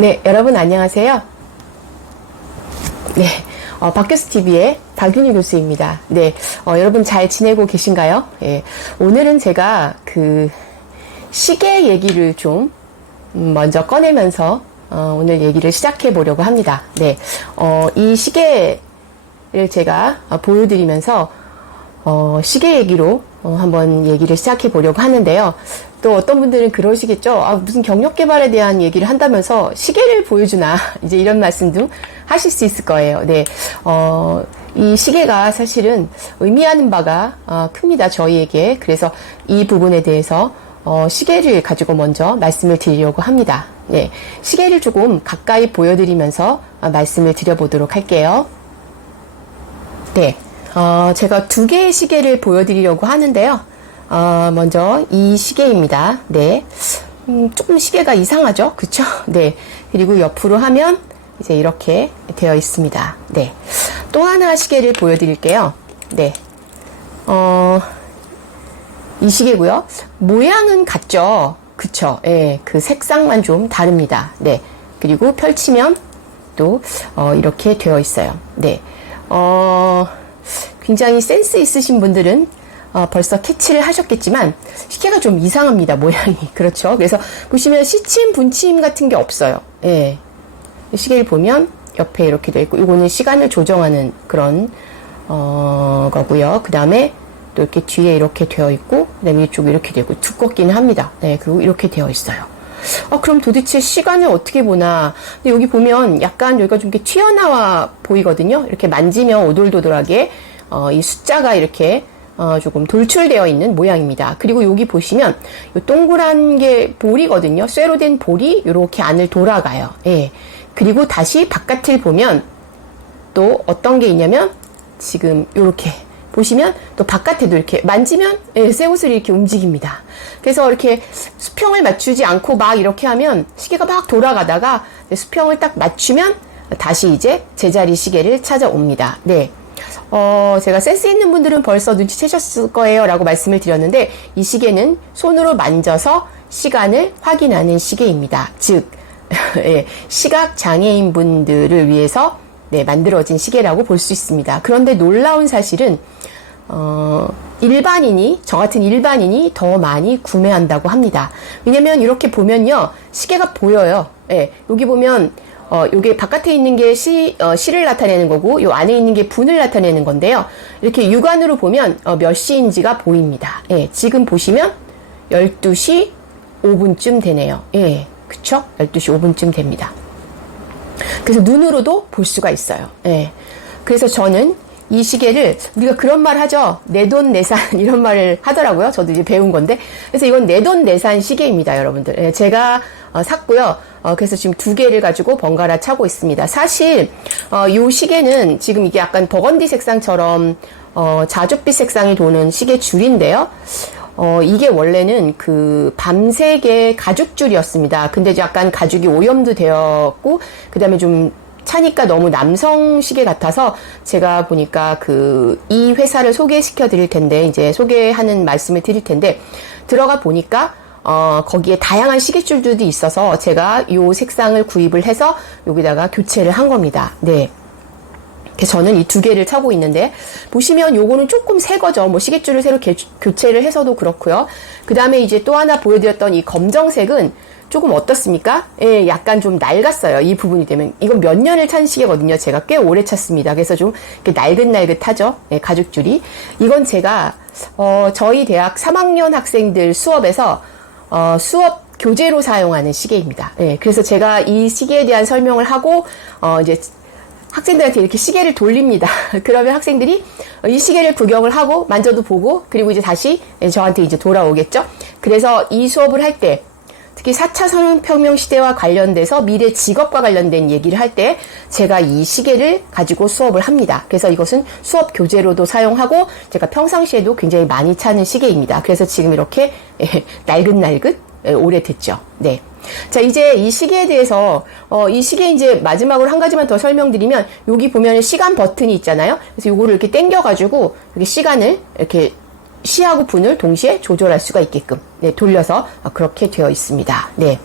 네, 여러분 안녕하세요. 네, 박교수TV의 박윤희 교수입니다. 네, 여러분 잘 지내고 계신가요? 예, 오늘은 제가 시계 얘기를 좀 먼저 꺼내면서 오늘 얘기를 시작해 보려고 합니다. 네, 이 시계를 제가 보여드리면서 시계 얘기로 한번 얘기를 시작해 보려고 하는데요. 또 어떤 분들은 그러시겠죠. 무슨 경력 개발에 대한 얘기를 한다면서 시계를 보여주나 이제 이런 말씀도 하실 수 있을 거예요. 네, 이 시계가 사실은 의미하는 바가 큽니다. 저희에게. 그래서 이 부분에 대해서 시계를 가지고 먼저 말씀을 드리려고 합니다. 네, 시계를 조금 가까이 보여드리면서 말씀을 드려보도록 할게요. 네, 제가 두 개의 시계를 보여드리려고 하는데요. 먼저 이 시계입니다. 네, 조금 시계가 이상하죠? 그쵸? 네, 그리고 옆으로 하면 이제 이렇게 되어 있습니다. 네, 또 하나 시계를 보여드릴게요. 네, 이 시계고요. 모양은 같죠? 그쵸? 예, 그 색상만 좀 다릅니다. 네, 그리고 펼치면 또 이렇게 되어 있어요. 네, 굉장히 센스 있으신 분들은 벌써 캐치를 하셨겠지만 시계가 좀 이상합니다. 모양이. 그렇죠? 그래서 보시면 시침, 분침 같은 게 없어요. 예. 시계를 보면 옆에 이렇게 되어 있고, 이거는 시간을 조정하는 그런 거고요. 그 다음에 또 이렇게 뒤에 이렇게 되어 있고, 그 다음에 이쪽에 이렇게 되어 있고, 두껍기는 합니다. 네, 그리고 이렇게 되어 있어요. 그럼 도대체 시간을 어떻게 보나. 근데 여기 보면 약간 여기가 좀 이렇게 튀어나와 보이거든요. 이렇게 만지면 오돌도돌하게 이 숫자가 이렇게 조금 돌출되어 있는 모양입니다. 그리고 여기 보시면 이 동그란 게 볼이거든요. 쇠로 된 볼이 이렇게 안을 돌아가요. 예. 그리고 다시 바깥을 보면 또 어떤 게 있냐면 지금 이렇게 보시면 또 바깥에도 이렇게 만지면 쇠옷을 이렇게 움직입니다. 그래서 이렇게 수평을 맞추지 않고 막 이렇게 하면 시계가 막 돌아가다가 수평을 딱 맞추면 다시 이제 제자리 시계를 찾아옵니다. 네. 제가 센스 있는 분들은 벌써 눈치채셨을 거예요 라고 말씀을 드렸는데, 이 시계는 손으로 만져서 시간을 확인하는 시계입니다. 즉 예, 시각장애인 분들을 위해서 만들어진 시계라고 볼 수 있습니다. 그런데 놀라운 사실은 일반인이, 저 같은 일반인이 더 많이 구매한다고 합니다. 왜냐면 이렇게 보면요, 시계가 보여요. 예, 여기 보면 요게 바깥에 있는 게 시를 나타내는 거고, 요 안에 있는 게 분을 나타내는 건데요. 이렇게 육안으로 보면 몇 시인지가 보입니다. 예, 지금 보시면 12시 5분쯤 되네요. 예, 그쵸? 12시 5분쯤 됩니다. 그래서 눈으로도 볼 수가 있어요. 예. 그래서 저는 이 시계를, 우리가 그런 말 하죠. 내돈내산 이런 말을 하더라고요. 저도 이제 배운 건데. 그래서 이건 내돈내산 시계입니다, 여러분들. 예, 제가 샀고요. 그래서 지금 두 개를 가지고 번갈아 차고 있습니다. 사실 이 시계는 지금 이게 약간 버건디 색상처럼 자줏빛 색상이 도는 시계 줄인데요. 이게 원래는 그 밤색의 가죽줄이었습니다. 근데 약간 가죽이 오염도 되었고, 그 다음에 좀 차니까 너무 남성 시계 같아서 제가 보니까 이 회사를 소개시켜 드릴 텐데, 이제 소개하는 말씀을 드릴 텐데, 들어가 보니까 거기에 다양한 시계줄들도 있어서 제가 요 색상을 구입을 해서 여기다가 교체를 한 겁니다. 네. 그래서 저는 이 두 개를 차고 있는데, 보시면 요거는 조금 새 거죠. 뭐 시계줄을 새로 교체를 해서도 그렇고요. 그 다음에 이제 또 하나 보여드렸던 이 검정색은 조금 어떻습니까? 예, 약간 좀 낡았어요. 이 부분이 되면. 이건 몇 년을 찬 시계거든요. 제가 꽤 오래 찼습니다. 그래서 좀 이렇게 날긋날긋하죠. 예, 가죽줄이. 이건 제가 저희 대학 3학년 학생들 수업에서 수업 교재로 사용하는 시계입니다. 예, 그래서 제가 이 시계에 대한 설명을 하고 이제 학생들한테 이렇게 시계를 돌립니다. 그러면 학생들이 이 시계를 구경을 하고 만져도 보고, 그리고 이제 다시 저한테 이제 돌아오겠죠. 그래서 이 수업을 할 때, 특히 4차 산업혁명 시대와 관련돼서 미래 직업과 관련된 얘기를 할 때 제가 이 시계를 가지고 수업을 합니다. 그래서 이것은 수업 교재로도 사용하고 제가 평상시에도 굉장히 많이 차는 시계입니다. 그래서 지금 이렇게 날긋날긋 오래됐죠. 네. 자, 이제 이 시계에 대해서 이 시계 이제 마지막으로 한 가지만 더 설명드리면, 여기 보면 시간 버튼이 있잖아요. 그래서 요거를 이렇게 당겨가지고 이렇게 시간을 이렇게 시하고 분을 동시에 조절할 수가 있게끔 돌려서 그렇게 되어 있습니다. 네.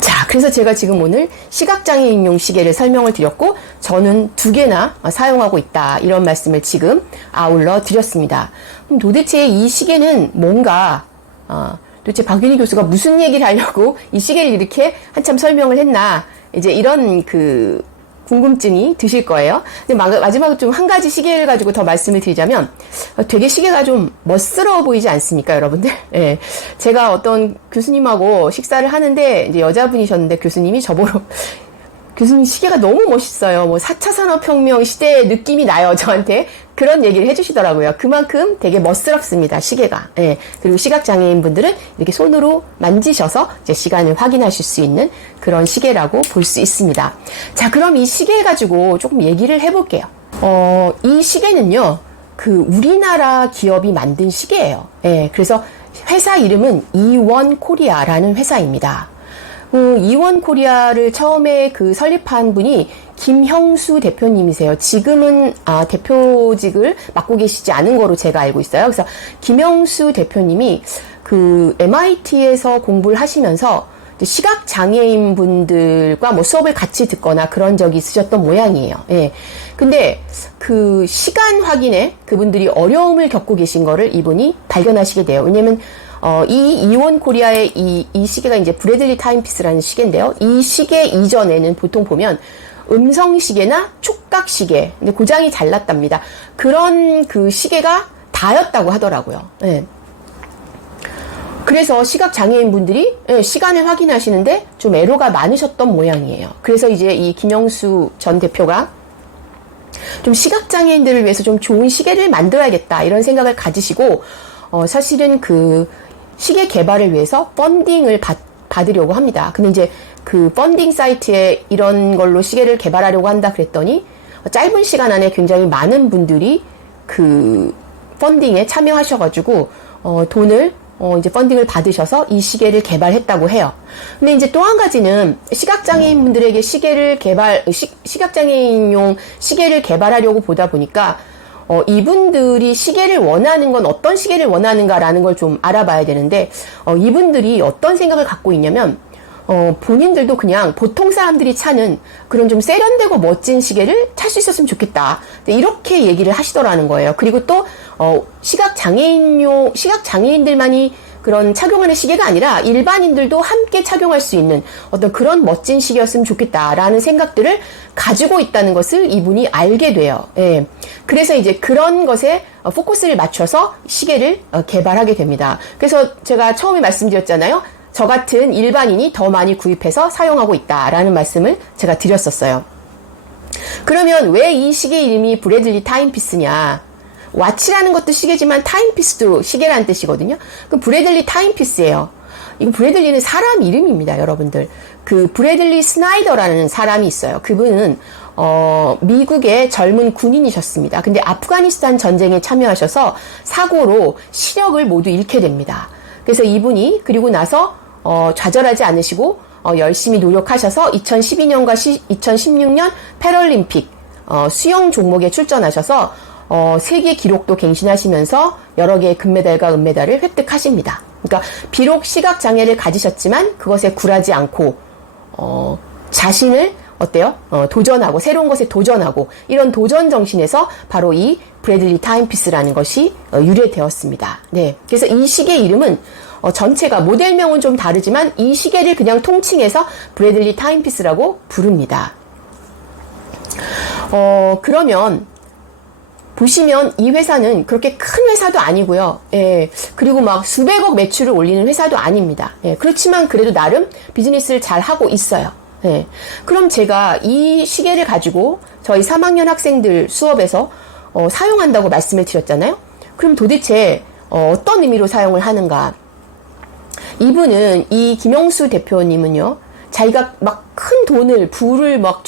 자, 그래서 제가 지금 오늘 시각장애인용 시계를 설명을 드렸고, 저는 2개나 사용하고 있다. 이런 말씀을 지금 아울러 드렸습니다. 그럼 도대체 이 시계는 뭔가, 도대체 박윤희 교수가 무슨 얘기를 하려고 이 시계를 이렇게 한참 설명을 했나, 이제 이런 궁금증이 드실 거예요. 근데 마지막으로 좀 한 가지 시계를 가지고 더 말씀을 드리자면, 되게 시계가 좀 멋스러워 보이지 않습니까, 여러분들? 예. 제가 어떤 교수님하고 식사를 하는데, 이제 여자분이셨는데, 교수님이 저보러, 교수님 시계가 너무 멋있어요. 뭐 4차 산업혁명 시대의 느낌이 나요. 저한테 그런 얘기를 해주시더라고요. 그만큼 되게 멋스럽습니다. 시계가. 예. 그리고 시각장애인 분들은 이렇게 손으로 만지셔서 이제 시간을 확인하실 수 있는 그런 시계라고 볼 수 있습니다. 자, 그럼 이 시계를 가지고 조금 얘기를 해볼게요. 이 시계는요, 우리나라 기업이 만든 시계예요. 예. 그래서 회사 이름은 이원 코리아라는 회사입니다. 이원 코리아를 처음에 설립한 분이 김형수 대표님이세요. 지금은 대표직을 맡고 계시지 않은 거로 제가 알고 있어요. 그래서 김형수 대표님이 MIT에서 공부를 하시면서 시각장애인 분들과 뭐 수업을 같이 듣거나 그런 적이 있으셨던 모양이에요. 예. 근데 시간 확인에 그분들이 어려움을 겪고 계신 거를 이분이 발견하시게 돼요. 왜냐면 이 이원 코리아의 이 시계가 이제 브래들리 타임피스라는 시계인데요. 이 시계 이전에는 보통 보면 음성 시계나 촉각 시계, 근데 고장이 잘 났답니다. 그런 시계가 다였다고 하더라고요. 예. 그래서 시각장애인 분들이 시간을 확인하시는데 좀 애로가 많으셨던 모양이에요. 그래서 이제 이 김영수 전 대표가 좀 시각장애인들을 위해서 좀 좋은 시계를 만들어야겠다 이런 생각을 가지시고 사실은 시계 개발을 위해서 펀딩을 받으려고 합니다. 근데 이제 펀딩 사이트에 이런 걸로 시계를 개발하려고 한다 그랬더니 짧은 시간 안에 굉장히 많은 분들이 펀딩에 참여하셔가지고 돈을 이제 펀딩을 받으셔서 이 시계를 개발했다고 해요. 근데 이제 또 한 가지는 시각장애인 분들에게 시각장애인용 시계를 개발하려고 보다 보니까 이분들이 시계를 원하는 건 어떤 시계를 원하는가라는 걸 좀 알아봐야 되는데, 이분들이 어떤 생각을 갖고 있냐면, 본인들도 그냥 보통 사람들이 차는 그런 좀 세련되고 멋진 시계를 찰 수 있었으면 좋겠다. 이렇게 얘기를 하시더라는 거예요. 그리고 또, 시각장애인들만이 그런 착용하는 시계가 아니라 일반인들도 함께 착용할 수 있는 어떤 그런 멋진 시계였으면 좋겠다라는 생각들을 가지고 있다는 것을 이분이 알게 돼요. 예. 그래서 이제 그런 것에 포커스를 맞춰서 시계를 개발하게 됩니다. 그래서 제가 처음에 말씀드렸잖아요. 저 같은 일반인이 더 많이 구입해서 사용하고 있다라는 말씀을 제가 드렸었어요. 그러면 왜 이 시계 이름이 브래들리 타임피스냐? 와치라는 것도 시계지만 타임피스도 시계라는 뜻이거든요. 그 브래들리 타임피스예요. 이거 브래들리는 사람 이름입니다, 여러분들. 브래들리 스나이더라는 사람이 있어요. 그분은 미국의 젊은 군인이셨습니다. 근데 아프가니스탄 전쟁에 참여하셔서 사고로 시력을 모두 잃게 됩니다. 그래서 이분이 그리고 나서 좌절하지 않으시고 열심히 노력하셔서 2012년과 2016년 패럴림픽 수영 종목에 출전하셔서 세계 기록도 갱신하시면서 여러 개의 금메달과 은메달을 획득하십니다. 그러니까 비록 시각장애를 가지셨지만 그것에 굴하지 않고 자신을 도전하고 새로운 것에 도전하고 이런 도전 정신에서 바로 이 브래들리 타임피스라는 것이 유래되었습니다. 네, 그래서 이 시계 이름은 전체가 모델명은 좀 다르지만 이 시계를 그냥 통칭해서 브래들리 타임피스라고 부릅니다. 그러면 보시면 이 회사는 그렇게 큰 회사도 아니고요. 예, 그리고 막 수백억 매출을 올리는 회사도 아닙니다. 예, 그렇지만 그래도 나름 비즈니스를 잘 하고 있어요. 예, 그럼 제가 이 시계를 가지고 저희 3학년 학생들 수업에서 사용한다고 말씀을 드렸잖아요. 그럼 도대체 어떤 의미로 사용을 하는가? 이분은 이 김영수 대표님은요, 자기가 막 큰 돈을 부를 막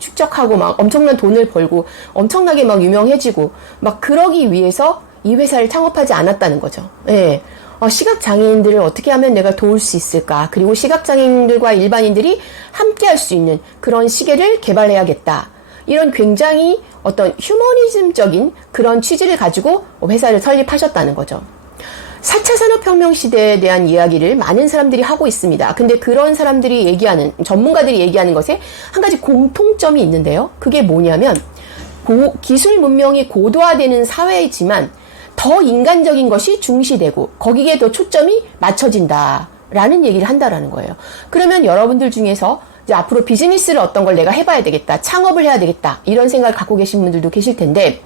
축적하고 막 엄청난 돈을 벌고 엄청나게 막 유명해지고 막 그러기 위해서 이 회사를 창업하지 않았다는 거죠. 예. 시각장애인들을 어떻게 하면 내가 도울 수 있을까? 그리고 시각장애인들과 일반인들이 함께 할 수 있는 그런 시계를 개발해야겠다. 이런 굉장히 어떤 휴머니즘적인 그런 취지를 가지고 회사를 설립하셨다는 거죠. 4차 산업혁명 시대에 대한 이야기를 많은 사람들이 하고 있습니다. 근데 그런 사람들이 얘기하는, 전문가들이 얘기하는 것에 한 가지 공통점이 있는데요. 그게 뭐냐면, 기술 문명이 고도화되는 사회이지만 더 인간적인 것이 중시되고 거기에 더 초점이 맞춰진다라는 얘기를 한다라는 거예요. 그러면 여러분들 중에서 이제 앞으로 비즈니스를 어떤 걸 내가 해봐야 되겠다, 창업을 해야 되겠다, 이런 생각을 갖고 계신 분들도 계실 텐데,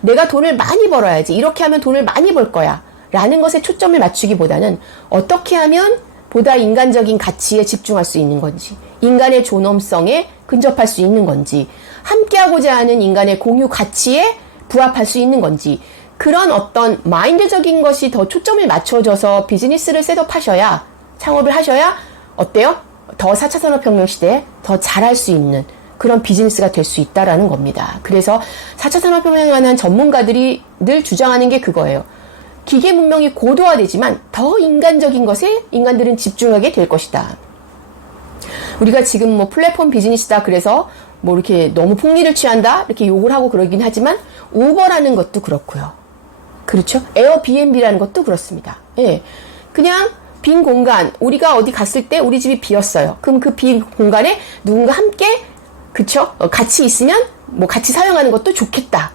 내가 돈을 많이 벌어야지, 이렇게 하면 돈을 많이 벌 거야 라는 것에 초점을 맞추기보다는 어떻게 하면 보다 인간적인 가치에 집중할 수 있는 건지, 인간의 존엄성에 근접할 수 있는 건지, 함께하고자 하는 인간의 공유 가치에 부합할 수 있는 건지, 그런 어떤 마인드적인 것이 더 초점을 맞춰져서 비즈니스를 셋업하셔야, 창업을 하셔야 어때요? 더 4차 산업혁명 시대에 더 잘할 수 있는 그런 비즈니스가 될 수 있다라는 겁니다. 그래서 4차 산업혁명에 관한 전문가들이 늘 주장하는 게 그거예요. 기계 문명이 고도화되지만 더 인간적인 것에 인간들은 집중하게 될 것이다. 우리가 지금 뭐 플랫폼 비즈니스다 그래서 뭐 이렇게 너무 풍리를 취한다 이렇게 욕을 하고 그러긴 하지만 우버라는 것도 그렇고요. 그렇죠? 에어비앤비라는 것도 그렇습니다. 예. 그냥 빈 공간, 우리가 어디 갔을 때 우리 집이 비었어요. 그럼 그 빈 공간에 누군가 함께, 그쵸? 같이 있으면 뭐 같이 사용하는 것도 좋겠다.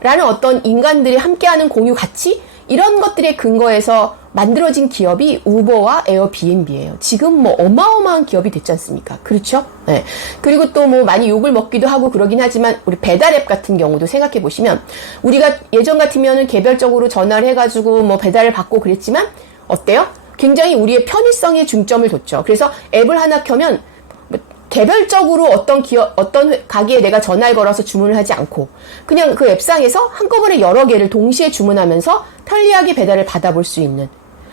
라는 어떤 인간들이 함께하는 공유 가치? 이런 것들의 근거에서 만들어진 기업이 우버와 에어비앤비예요. 지금 뭐 어마어마한 기업이 됐지 않습니까? 그렇죠? 네. 그리고 또 뭐 많이 욕을 먹기도 하고 그러긴 하지만 우리 배달앱 같은 경우도 생각해 보시면 우리가 예전 같으면은 개별적으로 전화를 해가지고 뭐 배달을 받고 그랬지만 어때요? 굉장히 우리의 편의성에 중점을 뒀죠. 그래서 앱을 하나 켜면 개별적으로 어떤 가게에 내가 전화를 걸어서 주문을 하지 않고 그냥 그 앱상에서 한꺼번에 여러 개를 동시에 주문하면서 편리하게 배달을 받아볼 수 있는,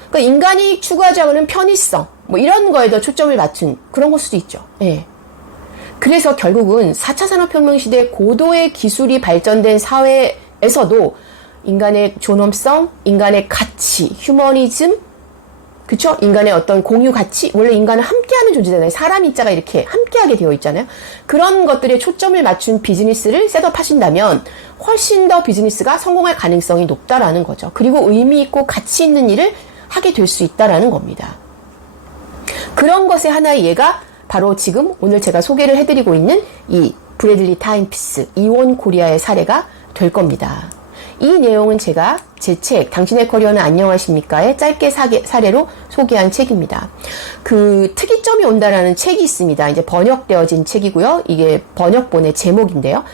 그러니까 인간이 추구하지 않는 편의성 뭐 이런 거에 더 초점을 맞춘 그런 걸 수도 있죠. 예. 그래서 결국은 4차 산업혁명 시대 고도의 기술이 발전된 사회에서도 인간의 존엄성, 인간의 가치, 휴머니즘, 그쵸? 인간의 어떤 공유 가치, 원래 인간은 함께하는 존재잖아요. 사람 인자가 이렇게 함께하게 되어 있잖아요. 그런 것들에 초점을 맞춘 비즈니스를 셋업하신다면 훨씬 더 비즈니스가 성공할 가능성이 높다라는 거죠. 그리고 의미 있고 가치 있는 일을 하게 될 수 있다라는 겁니다. 그런 것의 하나의 예가 바로 지금 오늘 제가 소개를 해드리고 있는 이 브래들리 타임피스, 이원 코리아의 사례가 될 겁니다. 이 내용은 제가 제 책, 당신의 커리어는 안녕하십니까에 짧게 사례로 소개한 책입니다. 그 특이점이 온다라는 책이 있습니다. 이제 번역되어진 책이고요. 이게 번역본의 제목인데요.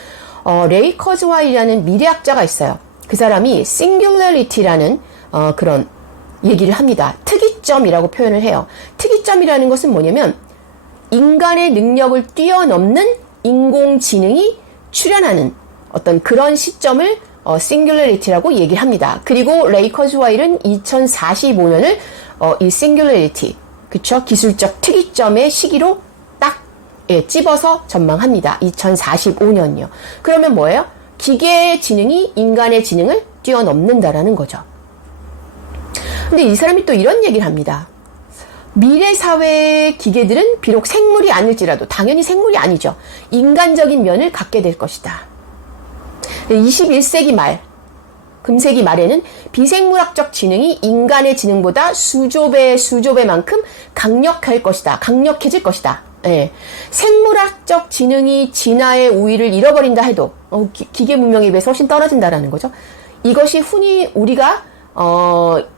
레이 커즈와이라는 미래학자가 있어요. 그 사람이 singularity라는 그런 얘기를 합니다. 특이점이라고 표현을 해요. 특이점이라는 것은 뭐냐면 인간의 능력을 뛰어넘는 인공지능이 출현하는 어떤 그런 시점을 singularity라고 얘기를 합니다. 그리고 레이 커즈와일은 2045년을 이 singularity, 그쵸? 기술적 특이점의 시기로 딱 찝어서 전망합니다. 2045년이요. 그러면 뭐예요? 기계의 지능이 인간의 지능을 뛰어넘는다라는 거죠. 근데 이 사람이 또 이런 얘기를 합니다. 미래 사회의 기계들은 비록 생물이 아닐지라도 당연히 생물이 아니죠. 인간적인 면을 갖게 될 것이다. 21세기 말, 금세기 말에는 비생물학적 지능이 인간의 지능보다 수조배만큼 강력할 것이다. 강력해질 것이다. 예. 생물학적 지능이 진화의 우위를 잃어버린다 해도 기계 문명에 비해서 훨씬 떨어진다라는 거죠. 이것이 흔히 우리가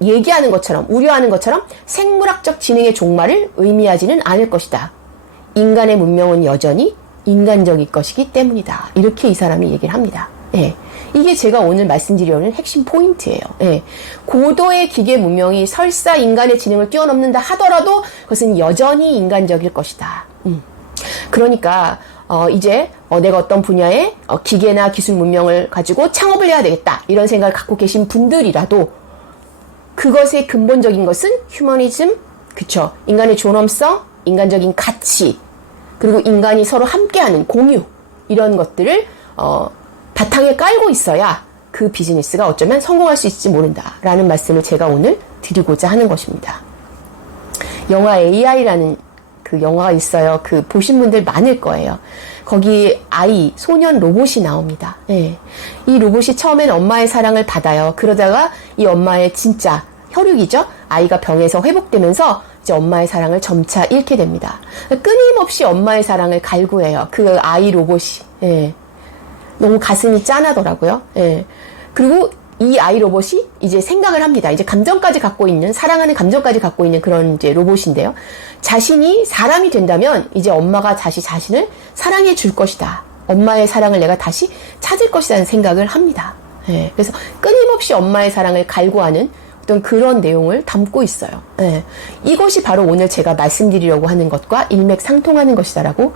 얘기하는 것처럼, 우려하는 것처럼 생물학적 지능의 종말을 의미하지는 않을 것이다. 인간의 문명은 여전히 인간적일 것이기 때문이다. 이렇게 이 사람이 얘기를 합니다. 예. 이게 제가 오늘 말씀드리려는 핵심 포인트예요. 예. 고도의 기계 문명이 설사 인간의 지능을 뛰어넘는다 하더라도 그것은 여전히 인간적일 것이다. 그러니까 이제 내가 어떤 분야의 기계나 기술 문명을 가지고 창업을 해야 되겠다 이런 생각을 갖고 계신 분들이라도 그것의 근본적인 것은 휴머니즘, 그쵸? 인간의 존엄성, 인간적인 가치, 그리고 인간이 서로 함께하는 공유 이런 것들을 바탕에 깔고 있어야 그 비즈니스가 어쩌면 성공할 수 있을지 모른다라는 말씀을 제가 오늘 드리고자 하는 것입니다. 영화 AI라는 그 영화가 있어요. 그 보신 분들 많을 거예요. 거기 소년 로봇이 나옵니다. 예. 이 로봇이 처음엔 엄마의 사랑을 받아요. 그러다가 이 엄마의 진짜 혈육이죠. 아이가 병에서 회복되면서 이제 엄마의 사랑을 점차 잃게 됩니다. 끊임없이 엄마의 사랑을 갈구해요. 그 아이 로봇이. 예. 너무 가슴이 짠하더라고요. 예. 그리고 이 아이 로봇이 이제 생각을 합니다. 이제 감정까지 갖고 있는, 사랑하는 감정까지 갖고 있는 그런 이제 로봇인데요. 자신이 사람이 된다면 이제 엄마가 다시 자신을 사랑해 줄 것이다. 엄마의 사랑을 내가 다시 찾을 것이라는 생각을 합니다. 예. 그래서 끊임없이 엄마의 사랑을 갈구하는 어떤 그런 내용을 담고 있어요. 예. 이것이 바로 오늘 제가 말씀드리려고 하는 것과 일맥상통하는 것이다라고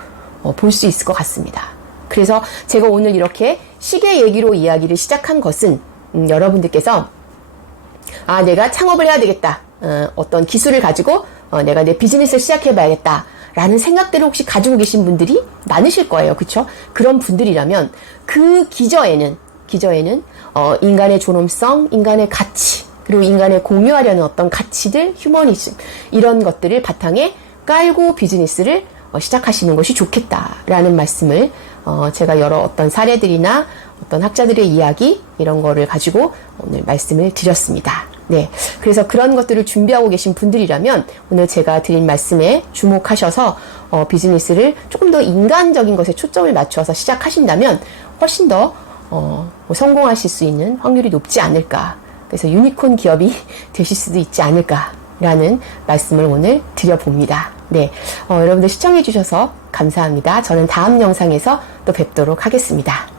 볼 수 있을 것 같습니다. 그래서 제가 오늘 이렇게 시계 얘기로 이야기를 시작한 것은 여러분들께서 내가 창업을 해야 되겠다. 어떤 기술을 가지고 내가 내 비즈니스를 시작해봐야겠다. 라는 생각들을 혹시 가지고 계신 분들이 많으실 거예요. 그쵸? 그런 분들이라면 그 기저에는 인간의 존엄성, 인간의 가치, 그리고 인간의 공유하려는 어떤 가치들, 휴머니즘 이런 것들을 바탕에 깔고 비즈니스를 시작하시는 것이 좋겠다라는 말씀을 제가 여러 어떤 사례들이나 어떤 학자들의 이야기 이런 거를 가지고 오늘 말씀을 드렸습니다. 네, 그래서 그런 것들을 준비하고 계신 분들이라면 오늘 제가 드린 말씀에 주목하셔서 비즈니스를 조금 더 인간적인 것에 초점을 맞춰서 시작하신다면 훨씬 더 성공하실 수 있는 확률이 높지 않을까. 그래서 유니콘 기업이 되실 수도 있지 않을까라는 말씀을 오늘 드려봅니다. 네, 여러분들 시청해 주셔서 감사합니다. 저는 다음 영상에서 또 뵙도록 하겠습니다.